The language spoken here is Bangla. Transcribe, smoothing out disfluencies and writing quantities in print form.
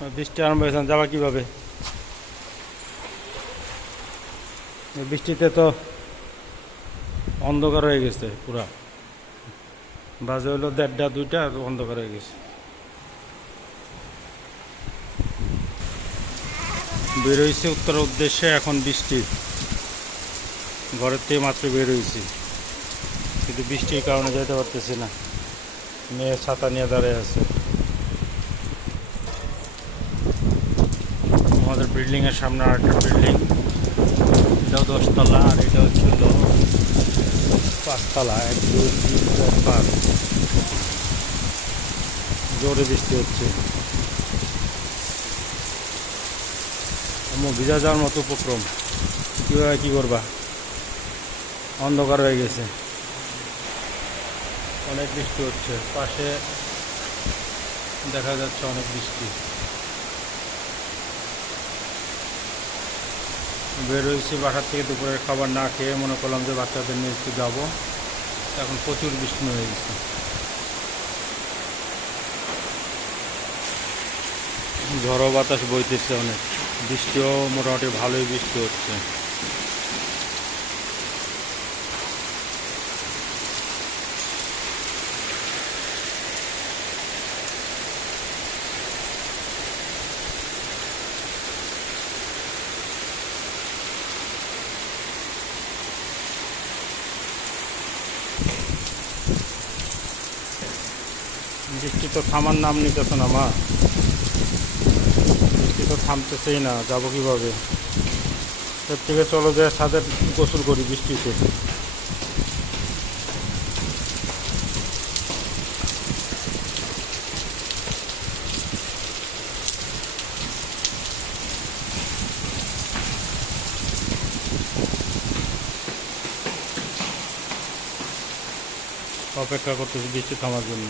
বৃষ্টি আরম্ভ হয়েছে, যাবা কিভাবে? বৃষ্টিতে তো অন্ধকার হয়ে গেছে পুরা, বাজে হলো 1:30 2টা, আর অন্ধকার হয়ে গেছে। বেরোইছে উত্তরের উদ্দেশ্যে, এখন বৃষ্টি, ঘরের থেকে মাত্র বেরোইছি, কিন্তু বৃষ্টির কারণে যেতে পারতেছি না। মেয়ে ছাতা নিয়ে দাঁড়িয়ে আছে। আমাদের বিল্ডিংয়ের সামনে আর একটা বিল্ডিং, এটাও 10 তলা, আর এটা হচ্ছিল 5 তলা। 1 2 3 4 5, জোরে বৃষ্টি হচ্ছে। ভিজা যাওয়ার মতো উপক্রম, কীভাবে কী করবা? অন্ধকার হয়ে গেছে, অনেক বৃষ্টি হচ্ছে, পাশে দেখা যাচ্ছে অনেক বৃষ্টি। বের হয়েছি বাসার থেকে, দুপুরের খাবার না খেয়ে মনে করলাম যে বাচ্চাদের নিয়ে একটু যাবো। এখন প্রচুর বৃষ্টি হয়ে গেছে, ঝড়ো বাতাস বইতেছে অনেক, বৃষ্টিও মোটামুটি ভালোই বৃষ্টি হচ্ছে। বৃষ্টি তো থামার নাম নিতেছে না মা, বৃষ্টি তো থামতেছেই না, যাবো কিভাবে? এর থেকে চলো যে ছাদে গোসল করি বৃষ্টিতে। অপেক্ষা করতেছি বৃষ্টি থামার জন্য।